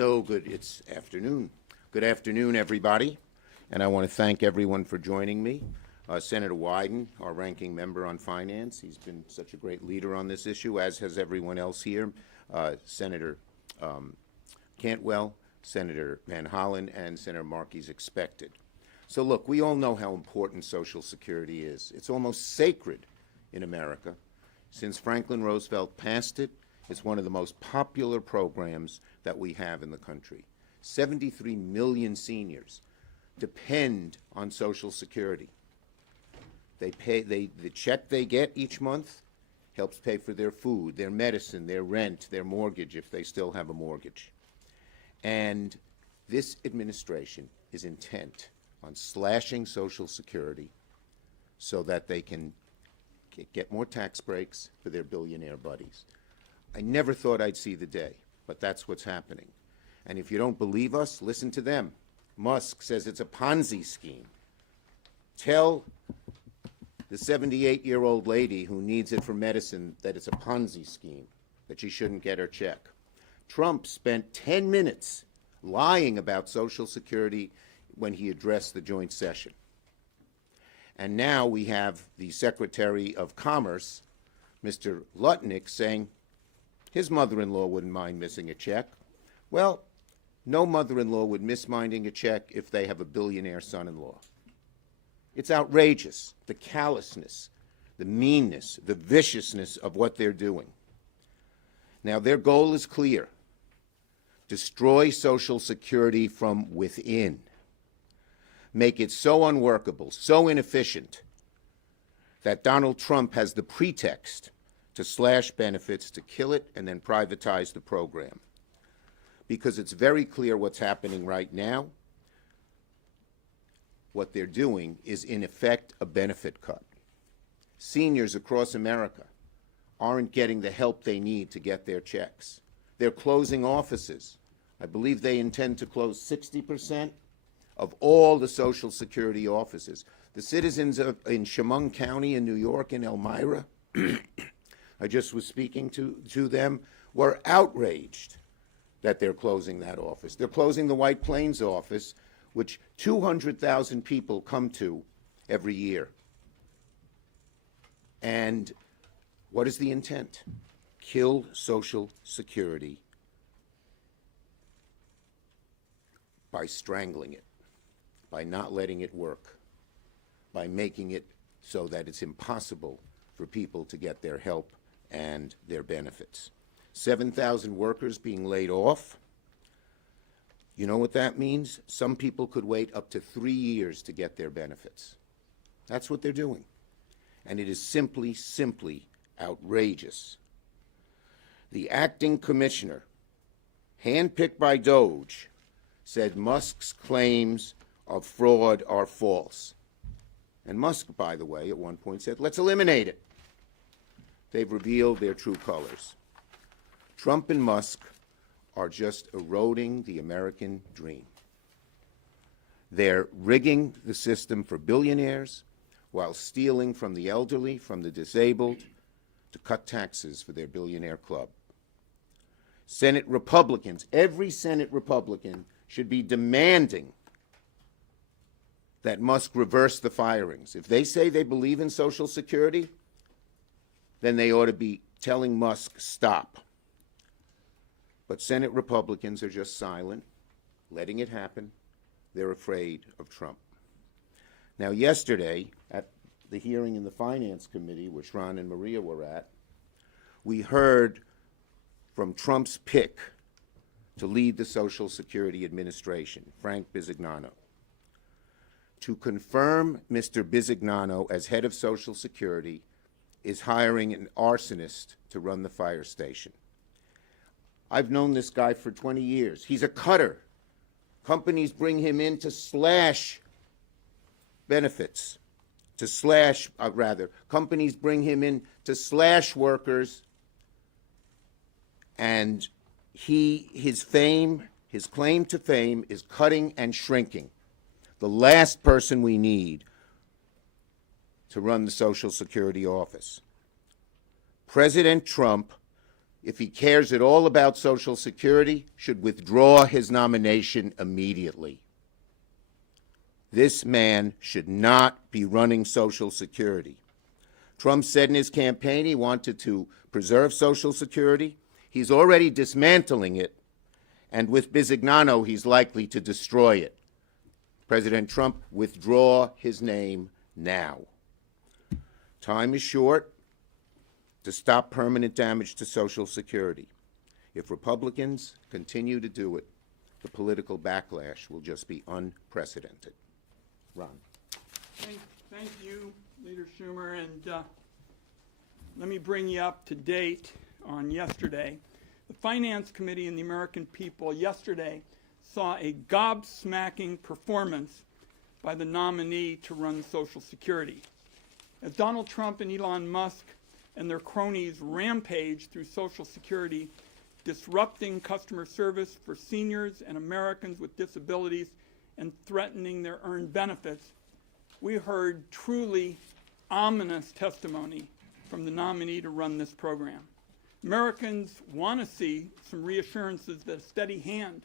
It's afternoon. Good afternoon, everybody. And I want to thank everyone for joining me. Senator Wyden, our ranking member on finance, he's been such a great leader on this issue, as has everyone else here. Senator Cantwell, Senator Van Hollen, and Senator Markey's expected. So look, we all know how important Social Security is. It's almost sacred in America. Since Franklin Roosevelt passed it, it's one of the most popular programs that we have in the country. 73 million seniors depend on Social Security. The check they get each month helps pay for their food, their medicine, their rent, their mortgage, if they still have a mortgage. And this administration is intent on slashing Social Security so that they can get more tax breaks for their billionaire buddies. I never thought I'd see the day, but that's what's happening. And if you don't believe us, listen to them. Musk says it's a Ponzi scheme. Tell the 78-year-old lady who needs it for medicine that it's a Ponzi scheme, that she shouldn't get her check. Trump spent 10 minutes lying about Social Security when he addressed the joint session. And now we have the Secretary of Commerce, Mr. Lutnick, saying his mother-in-law wouldn't mind missing a check. Well, no mother-in-law would miss minding a check if they have a billionaire son-in-law. It's outrageous, the callousness, the meanness, the viciousness of what they're doing. Now, their goal is clear: destroy Social Security from within. Make it so unworkable, so inefficient, that Donald Trump has the pretext to slash benefits, to kill it, and then privatize the program. Because it's very clear what's happening right now. What they're doing is, in effect, a benefit cut. Seniors across America aren't getting the help they need to get their checks. They're closing offices. I believe they intend to close 60% of all the Social Security offices. The citizens in Chemung County in New York and Elmira, I just was speaking to them, were outraged that they're closing that office. They're closing the White Plains office, which 200,000 people come to every year. And what is the intent? Kill Social Security by strangling it, by not letting it work, by making it so that it's impossible for people to get their help and their benefits. 7,000 workers being laid off. You know what that means? Some people could wait up to 3 years to get their benefits. That's what they're doing. And it is simply outrageous. The acting commissioner, handpicked by DOJ, said Musk's claims of fraud are false. And Musk, by the way, at one point said, let's eliminate it. They've revealed their true colors. Trump and Musk are just eroding the American dream. They're rigging the system for billionaires while stealing from the elderly, from the disabled, to cut taxes for their billionaire club. Senate Republicans, every Senate Republican should be demanding that Musk reverse the firings. If they say they believe in Social Security, then they ought to be telling Musk, stop. But Senate Republicans are just silent, letting it happen. They're afraid of Trump. Now, yesterday, at the hearing in the Finance Committee, which Ron and Maria were at, we heard from Trump's pick to lead the Social Security Administration, Frank Bisignano. To confirm Mr. Bisignano as head of Social Security is hiring an arsonist to run the fire station. I've known this guy for 20 years. He's a cutter. Companies bring him in to slash benefits, companies bring him in to slash workers, and his claim to fame is cutting and shrinking. The last person we need to run the Social Security office. President Trump if he cares at all about Social Security, should withdraw his nomination immediately. This man should not be running Social Security. Trump said in his campaign he wanted to preserve Social Security. He's already dismantling it, and with Bisignano, he's likely to destroy it. President Trump, withdraw his name now. Time is short to stop permanent damage to Social Security. If Republicans continue to do it, the political backlash will just be unprecedented. Ron. Thank you, Leader Schumer, and let me bring you up to date on yesterday. The Finance Committee and the American people yesterday saw a gobsmacking performance by the nominee to run Social Security. As Donald Trump and Elon Musk and their cronies rampage through Social Security, disrupting customer service for seniors and Americans with disabilities and threatening their earned benefits, we heard truly ominous testimony from the nominee to run this program. Americans want to see some reassurances that a steady hand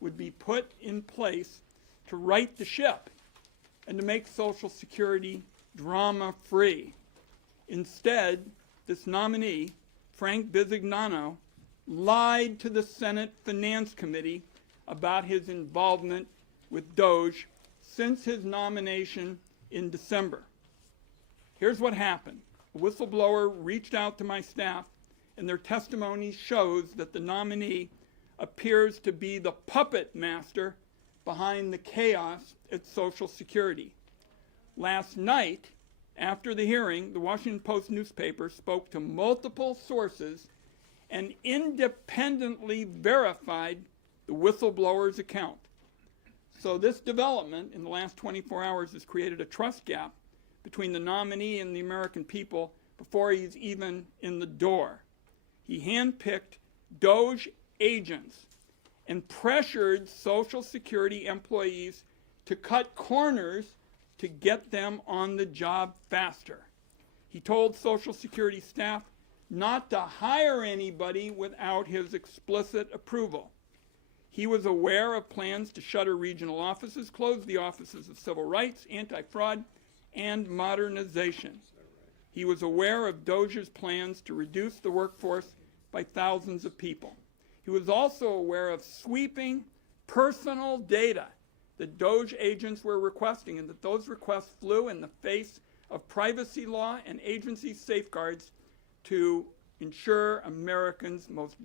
would be put in place to right the ship and to make Social Security drama-free. Instead, this nominee, Frank Bisignano, lied to the Senate Finance Committee about his involvement with DOGE since his nomination in December. Here's what happened. A whistleblower reached out to my staff, and their testimony shows that the nominee appears to be the puppet master behind the chaos at Social Security. Last night, after the hearing, the Washington Post newspaper spoke to multiple sources and independently verified the whistleblower's account. So this development in the last 24 hours has created a trust gap between the nominee and the American people before he's even in the door. He handpicked DOGE agents and pressured Social Security employees to cut corners to get them on the job faster. He told Social Security staff not to hire anybody without his explicit approval. He was aware of plans to shutter regional offices, close the offices of civil rights, anti-fraud, and modernization. He was aware of DOGE's plans to reduce the workforce by thousands of people. He was also aware of sweeping personal data that DOGE agents were requesting, and that those requests flew in the face of privacy law and agency safeguards to ensure Americans' most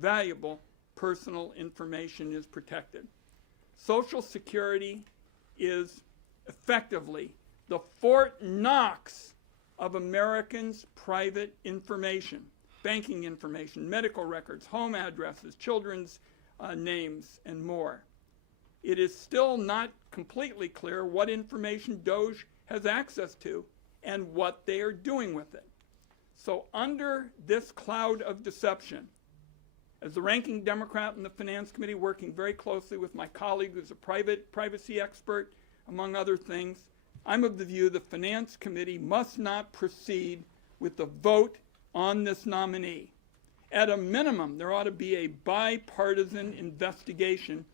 valuable personal information is protected. Social Security is effectively the Fort Knox of Americans' private information, banking information, medical records, home addresses, children's names, and more. It is still not completely clear what information DOGE has access to and what they are doing with it. So under this cloud of deception, as the ranking Democrat in the Finance Committee, working very closely with my colleague who's a privacy expert, among other things, I'm of the view the Finance Committee must not proceed with the vote on this nominee. At a minimum, there ought to be a bipartisan investigation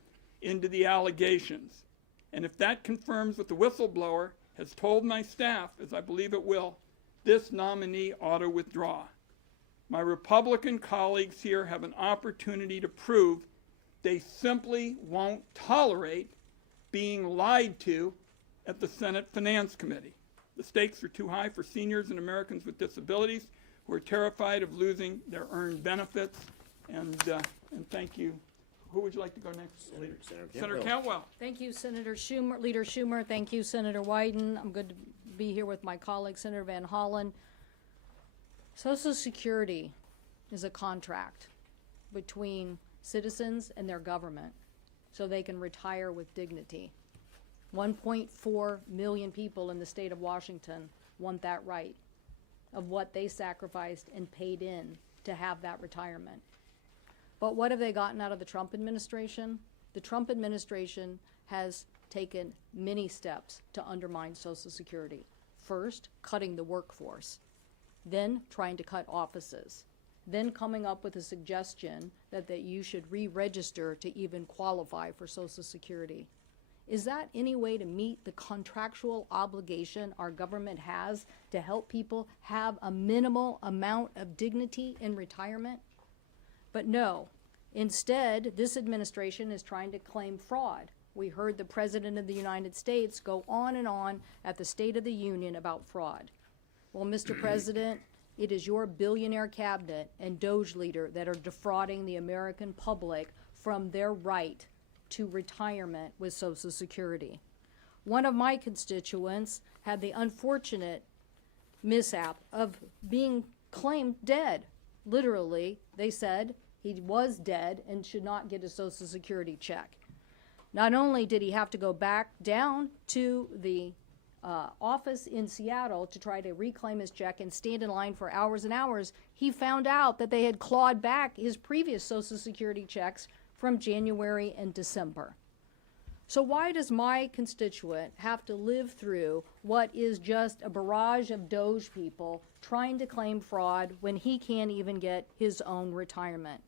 into the allegations. And if that confirms what the whistleblower has told my staff, as I believe it will, this nominee ought to withdraw. My Republican colleagues here have an opportunity to prove they simply won't tolerate being lied to at the Senate Finance Committee. The stakes are too high for seniors and Americans with disabilities who are terrified of losing their earned benefits. And thank you. Who would you like to go next? Senator Cantwell. Thank you, Senator Schumer, Leader Schumer. Thank you, Senator Wyden. I'm good to be here with my colleague, Senator Van Hollen. Social Security is a contract between citizens and their government so they can retire with dignity. 1.4 million people in the state of Washington want that right of what they sacrificed and paid in to have that retirement. But what have they gotten out of the Trump administration? The Trump administration has taken many steps to undermine Social Security. First, cutting the workforce, then trying to cut offices, then coming up with a suggestion that you should re-register to even qualify for Social Security. Is that any way to meet the contractual obligation our government has to help people have a minimal amount of dignity in retirement? But no, instead, this administration is trying to claim fraud. We heard the President of the United States go on and on at the State of the Union about fraud. Well, Mr. President, it is your billionaire cabinet and Doge leader that are defrauding the American public from their right to retirement with Social Security. One of my constituents had the unfortunate mishap of being claimed dead. Literally, they said he was dead and should not get a Social Security check. Not only did he have to go back down to the office in Seattle to try to reclaim his check and stand in line for hours and hours, he found out that they had clawed back his previous Social Security checks from January and December. So why does my constituent have to live through what is just a barrage of Doge people trying to claim fraud when he can't even get his own retirement?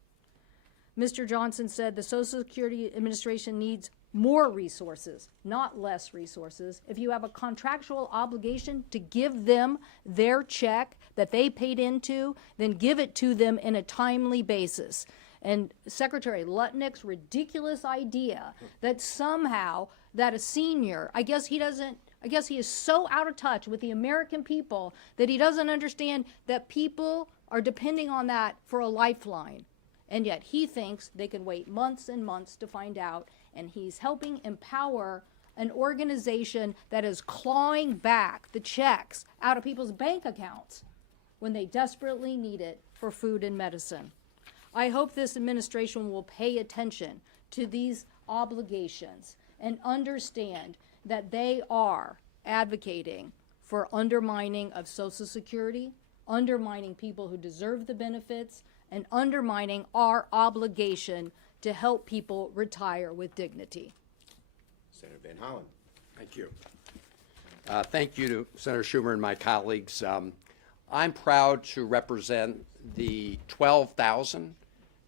Mr. Johnson said the Social Security Administration needs more resources, not less resources. If you have a contractual obligation to give them their check that they paid into, then give it to them in a timely basis. And Secretary Lutnick's ridiculous idea that somehow that a senior, I guess he is so out of touch with the American people that he doesn't understand that people are depending on that for a lifeline. And yet he thinks they can wait months and months to find out, and he's helping empower an organization that is clawing back the checks out of people's bank accounts when they desperately need it for food and medicine. I hope this administration will pay attention to these obligations and understand that they are advocating for undermining of Social Security, undermining people who deserve the benefits, and undermining our obligation to help people retire with dignity. Senator Van Hollen. Thank you. Thank you to Senator Schumer and my colleagues. I'm proud to represent the 12,000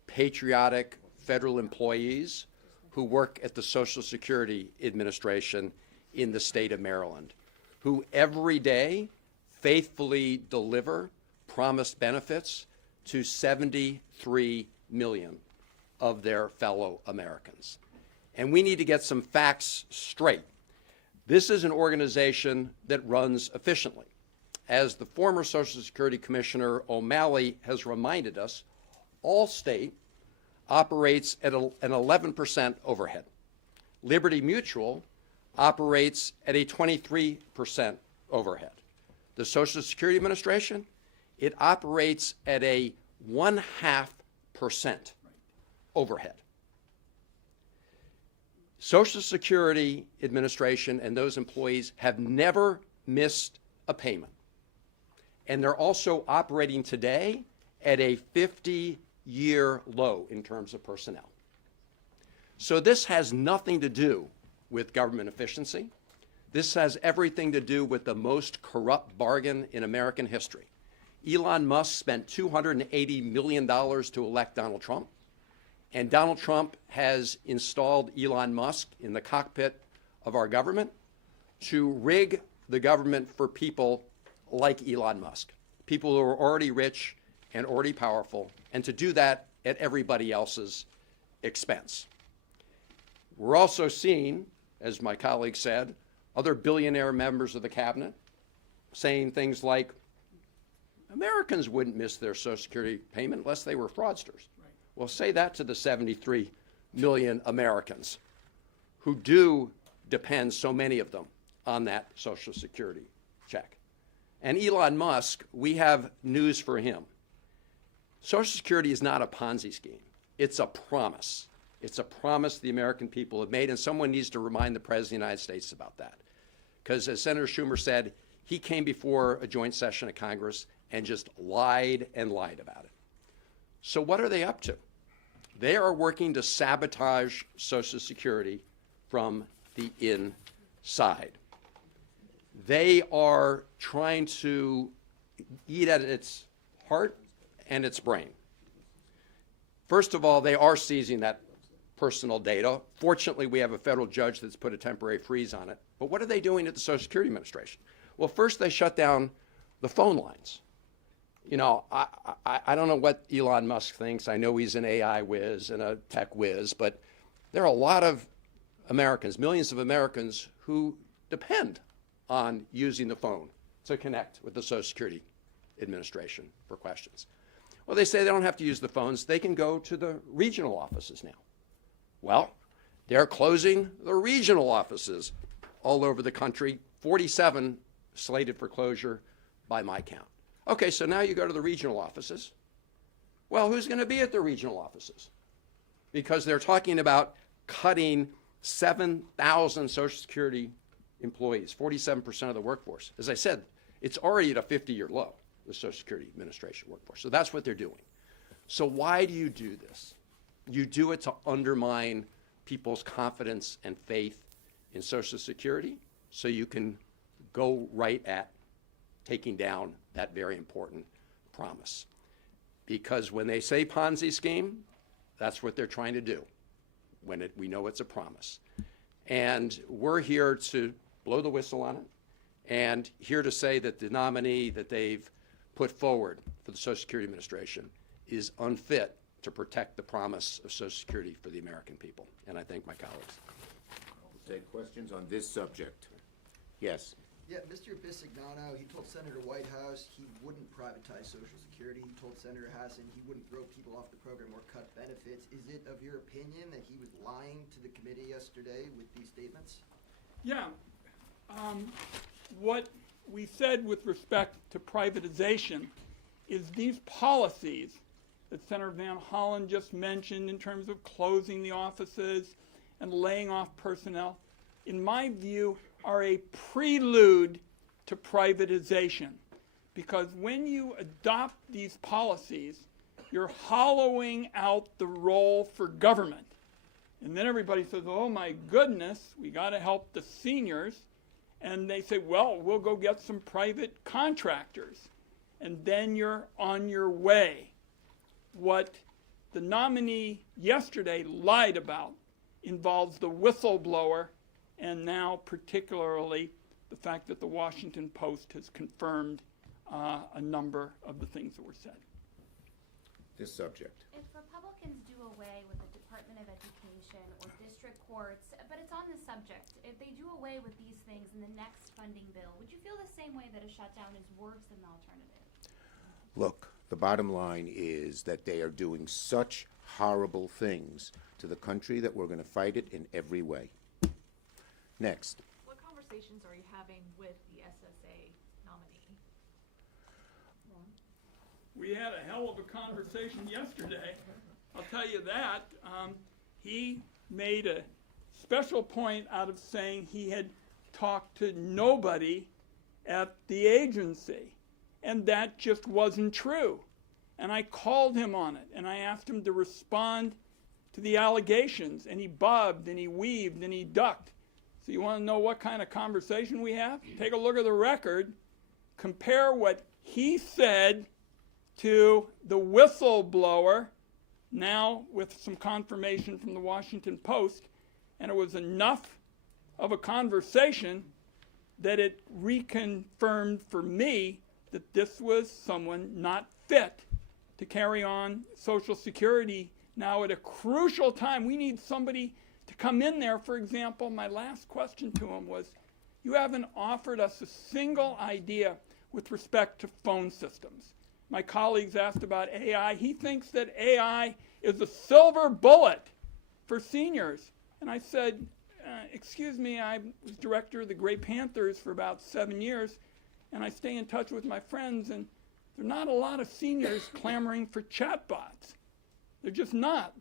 patriotic federal employees who work at the Social Security Administration in the state of Maryland, who every day faithfully deliver promised benefits to 73 million of their fellow Americans. And we need to get some facts straight. This is an organization that runs efficiently. As the former Social Security Commissioner O'Malley has reminded us, Allstate operates at an 11% overhead. Liberty Mutual operates at a 23% overhead. The Social Security Administration, it operates at a 0.5% overhead. Social Security Administration and those employees have never missed a payment. And they're also operating today at a 50-year low in terms of personnel. So this has nothing to do with government efficiency. This has everything to do with the most corrupt bargain in American history. Elon Musk spent $280 million to elect Donald Trump, and Donald Trump has installed Elon Musk in the cockpit of our government to rig the government for people like Elon Musk, people who are already rich and already powerful, and to do that at everybody else's expense. We're also seeing, as my colleague said, other billionaire members of the cabinet saying things like, Americans wouldn't miss their Social Security payment unless they were fraudsters. Right. Well, say that to the 73 million Americans who do depend, so many of them, on that Social Security check. And Elon Musk, we have news for him. Social Security is not a Ponzi scheme. It's a promise. It's a promise the American people have made, and someone needs to remind the President of the United States about that. Because as Senator Schumer said, he came before a joint session of Congress and just lied and lied about it. So what are they up to? They are working to sabotage Social Security from the inside. They are trying to eat at its heart and its brain. First of all, they are seizing that personal data. Fortunately, we have a federal judge that's put a temporary freeze on it. But what are they doing at the Social Security Administration? Well, first they shut down the phone lines. You know, I don't know what Elon Musk thinks. I know he's an AI whiz and a tech whiz, but there are a lot of Americans, millions of Americans, who depend on using the phone to connect with the Social Security Administration for questions. Well, they say they don't have to use the phones. They can go to the regional offices now. Well, they're closing the regional offices all over the country, 47 slated for closure by my count. Okay, so now you go to the regional offices. Well, who's going to be at the regional offices? Because they're talking about cutting 7,000 Social Security employees, 47% of the workforce. As I said, it's already at a 50-year low, the Social Security Administration workforce. So that's what they're doing. So why do you do this? You do it to undermine people's confidence and faith in Social Security so you can go right at taking down that very important promise. Because when they say Ponzi scheme, that's what they're trying to do when we know it's a promise. And we're here to blow the whistle on it and here to say that the nominee that they've put forward for the Social Security Administration is unfit to protect the promise of Social Security for the American people. And I thank my colleagues. We'll take questions on this subject. Yes. Yeah, Mr. Bisignano, he told Senator Whitehouse he wouldn't privatize Social Security. He told Senator Hassan he wouldn't throw people off the program or cut benefits. Is it of your opinion that he was lying to the committee yesterday with these statements? Yeah. What we said with respect to privatization is these policies that Senator Van Hollen just mentioned in terms of closing the offices and laying off personnel, in my view, are a prelude to privatization. Because when you adopt these policies, you're hollowing out the role for government. And then everybody says, oh my goodness, we got to help the seniors. And they say, well, we'll go get some private contractors. And then you're on your way. What the nominee yesterday lied about involves the whistleblower, and now particularly the fact that the Washington Post has confirmed a number of the things that were said. This subject. If Republicans do away with the Department of Education or district courts, but it's on the subject, if they do away with these things in the next funding bill, would you feel the same way that a shutdown is worse than the alternative? Look, the bottom line is that they are doing such horrible things to the country that we're going to fight it in every way. Next. What conversations are you having with the SSA nominee? We had a hell of a conversation yesterday. I'll tell you that. He made a special point out of saying he had talked to nobody at the agency. And that just wasn't true. And I called him on it, and I asked him to respond to the allegations, and he bobbed, and he weaved, and he ducked. So you want to know what kind of conversation we have? Take a look at the record, compare what he said to the whistleblower, now with some confirmation from the Washington Post, and it was enough of a conversation that it reconfirmed for me that this was someone not fit to carry on Social Security now at a crucial time. We need somebody to come in there. For example, my last question to him was, you haven't offered us a single idea with respect to phone systems. My colleagues asked about AI. He thinks that AI is a silver bullet for seniors. And I said, excuse me, I was director of the Gray Panthers for about 7 years, and I stay in touch with my friends, and there are not a lot of seniors clamoring for chatbots. They're just not.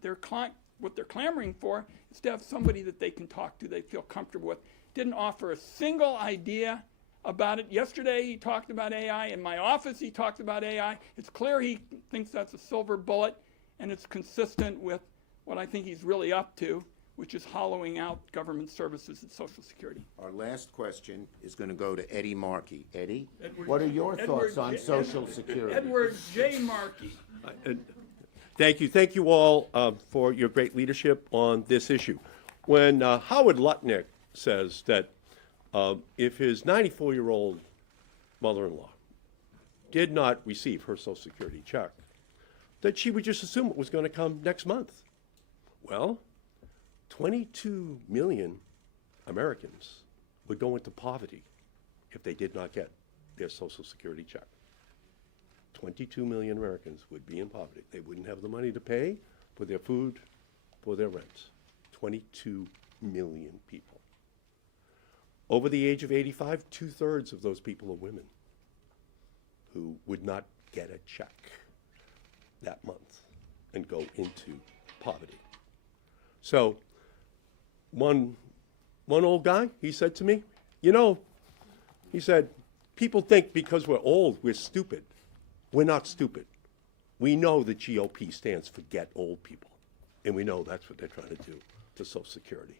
What they're clamoring for is to have somebody that they can talk to, they feel comfortable with. Didn't offer a single idea about it. Yesterday he talked about AI. In my office he talked about AI. It's clear he thinks that's a silver bullet, and it's consistent with what I think he's really up to, which is hollowing out government services and Social Security. Our last question is going to go to Eddie Markey. Eddie, Edward- what are your Edward thoughts on J- Social Security? Edward J. Markey. Thank you. Thank you all for your great leadership on this issue. When Howard Lutnick says that if his 94-year-old mother-in-law did not receive her Social Security check, that she would just assume it was going to come next month. Well, 22 million Americans would go into poverty if they did not get their Social Security check. 22 million Americans would be in poverty. They wouldn't have the money to pay for their food, for their rent. 22 million people. Over the age of 85, 2/3 of those people are women who would not get a check that month and go into poverty. So one old guy, he said to me, you know, he said, people think because we're old, we're stupid. We're not stupid. We know the GOP stands for Get Old People, and we know that's what they're trying to do to Social Security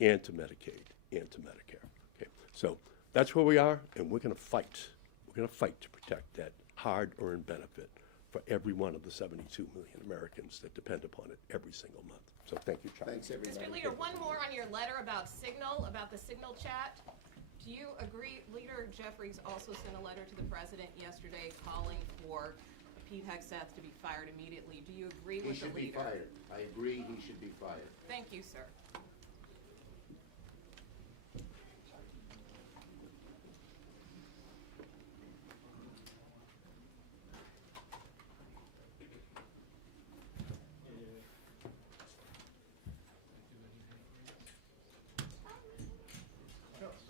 and to Medicaid and to Medicare. Okay, so that's where we are, and we're going to fight. We're going to fight to protect that hard-earned benefit for every one of the 72 million Americans that depend upon it every single month. So thank you, Chuck. Thanks, everybody. Mr. Leader, one more on your letter about Signal, about the Signal chat. Do you agree, Leader Jeffries also sent a letter to the President yesterday calling for Pete Hegseth to be fired immediately. Do you agree with the leader? He should be fired. I agree, he should be fired. Thank you, sir.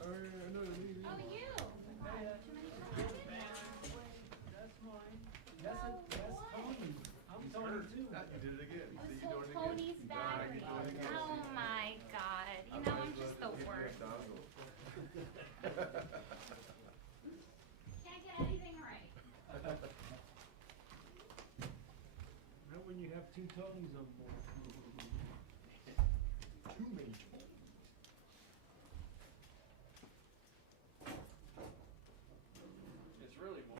Oh, you? Too many copies? That's mine. Yes, Tony. I'm Tony too. You did it again. Oh, it's Tony's battery. Oh my God. You know, I'm just the worst. Can't get anything right. Not when you have two Tonys on board.